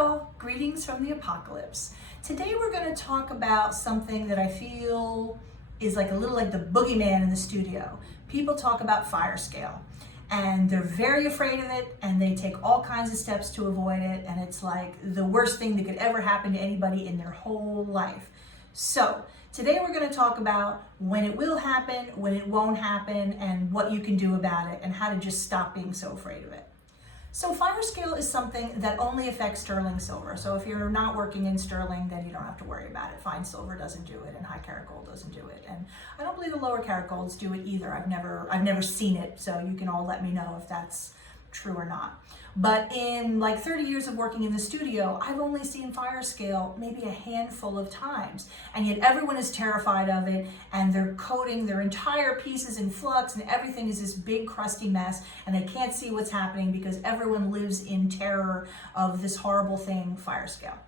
all, greetings from the apocalypse. Today we're going to talk about something that I feel is like a little like the boogeyman in the studio. People talk about fire scale and they're very afraid of it and they take all kinds of steps to avoid it, and it's like the worst thing that could ever happen to anybody in their whole life. So today we're going to talk about when it will happen, when it won't happen, and what you can do about it and how to just stop being so afraid of it. So fire scale is something that only affects sterling silver. So if you're not working in sterling, then you don't have to worry about it. Fine silver doesn't do it, and high carat gold doesn't do it. And I don't believe the lower carat golds do it either. I've never seen it, so you can all let me know if that's true or not. But in like 30 years of working in the studio, I've only seen fire scale maybe a handful of times, and yet everyone is terrified of it, and they're coating their entire pieces in flux, and everything is this big crusty mess, and they can't see what's happening because everyone lives in terror of this horrible thing, fire scale.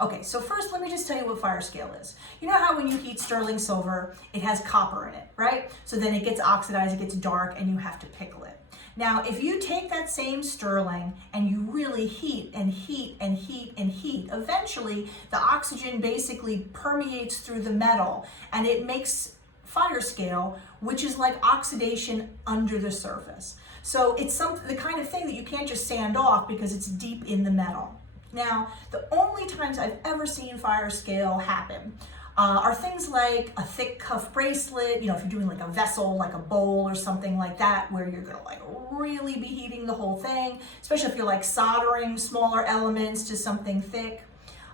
Okay, so first let me just tell you what fire scale is. You know how when you heat sterling silver, it has copper in it, right? So then it gets oxidized, it gets dark, and you have to pickle it. Now, if you take that same sterling and you really heat and heat and heat and heat, eventually the oxygen basically permeates through the metal and it makes fire scale, which is like oxidation under the surface. So it's the kind of thing that you can't just sand off because it's deep in the metal. Now, the only times I've ever seen fire scale happen are things like a thick cuff bracelet, if you're doing like a vessel, like a bowl or something like that, where you're gonna like really be heating the whole thing, especially if you're like soldering smaller elements to something thick.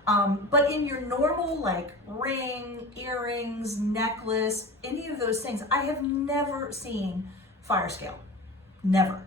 But in your normal like ring, earrings, necklace, any of those things, I have never seen fire scale, never.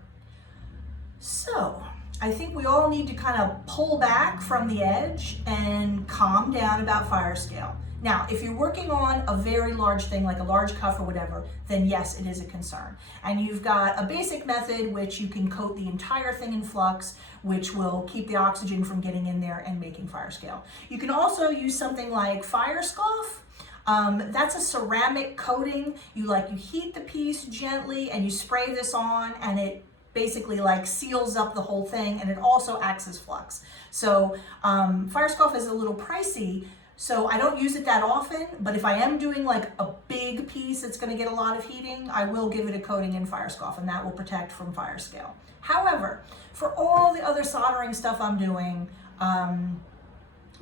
So I think we all need to kind of pull back from the edge and calm down about fire scale. Now, if you're working on a very large thing, like a large cuff or whatever, then yes, it is a concern. And you've got a basic method which you can coat the entire thing in flux, which will keep the oxygen from getting in there and making fire scale. You can also use something like fire scoff. That's a ceramic coating. You heat the piece gently and you spray this on, and it basically like seals up the whole thing, and it also acts as flux. So fire scoff is a little pricey, so I don't use it that often, but if I am doing like a big piece that's gonna get a lot of heating, I will give it a coating in fire scoff, and that will protect from fire scale. However, for all the other soldering stuff I'm doing,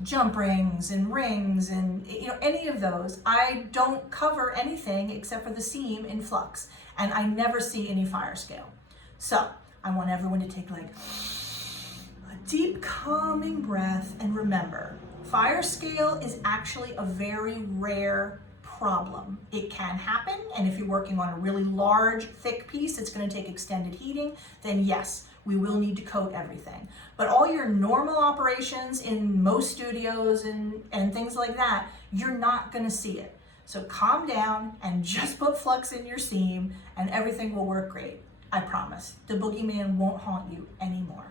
jump rings and rings and any of those, I don't cover anything except for the seam in flux, and I never see any fire scale. So I want everyone to take like a deep calming breath and remember, fire scale is actually a very rare problem. It can happen, and if you're working on a really large, thick piece that's going to take extended heating, then yes, we will need to coat everything. But all your normal operations in most studios and things like that, you're not going to see it. So calm down and just put flux in your seam and everything will work great. I promise. The boogeyman won't haunt you anymore.